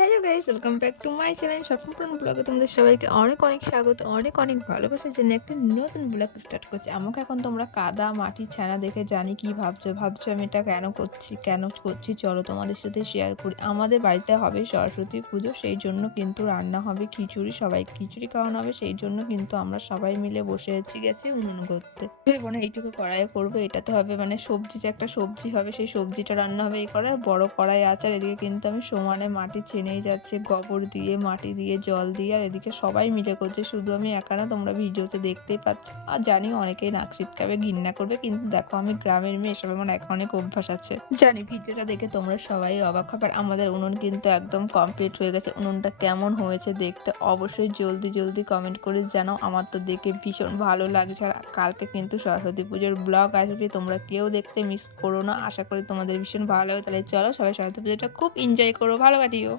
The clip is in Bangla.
Hello guys, welcome back to my channel স্বপ্নপূরণ ব্লগে তোমাদের সবাইকে অনেক অনেক স্বাগত, অনেক অনেক ভালোবাসা জেনে একটা নতুন ব্লগ স্টার্ট করছি। আমাকে এখন তোমরা কাদা মাটি ছানা দেখে জানি কি ভাবছো আমি এটা কেন করছি চলো তোমাদের সাথে শেয়ার করি। আমাদের বাড়িতে হবে সরস্বতী পুজো, সেই জন্য কিন্তু রান্না হবে খিচুড়ি, সবাই খিচুড়ি খাওয়ানো হবে, সেই জন্য কিন্তু আমরা সবাই মিলে গেছি উনুন করতে। ভেবো না এইটুকু কড়াইয়ে করবো, এটাতে হবে মানে সবজি, যে একটা সবজি হবে সেই সবজিটা রান্না হবে এই কড়াই। বড় কড়াই আছে আর এদিকে কিন্তু আমি সমানে মাটি ছেনেই যাচ্ছে, গোবর দিয়ে মাটি দিয়ে জল দিয়ে, আর এদিকে সবাই মিলে করছে, শুধু আমি একা না, তোমরা ভিডিওতে দেখতেই পাচ্ছ। আর জানি অনেকেই নাক ছিটকাবে, ঘৃণা করবে, কিন্তু দেখো আমি গ্রামের মেয়ে, এসব আমার এখন অনেক অভ্যাস আছে। জানি ভিডিওটা দেখে তোমরা সবাই অবাক হবে। আর আমাদের উনুন কিন্তু একদম কমপ্লিট হয়ে গেছে। উনুনটা কেমন হয়েছে দেখতে অবশ্যই জলদি জলদি কমেন্ট করে জানাও। আমার তো দেখে ভীষণ ভালো লাগছে। আর কালকে কিন্তু সরস্বতী পুজোর ব্লগ আসবে, তোমরা কেউ দেখতে মিস করো না। আশা করি তোমাদের ভীষণ ভালো লাগবে। তাহলে চলো সবাই সরস্বতী পুজোটা খুব এনজয় করো, ভালো কাটিও।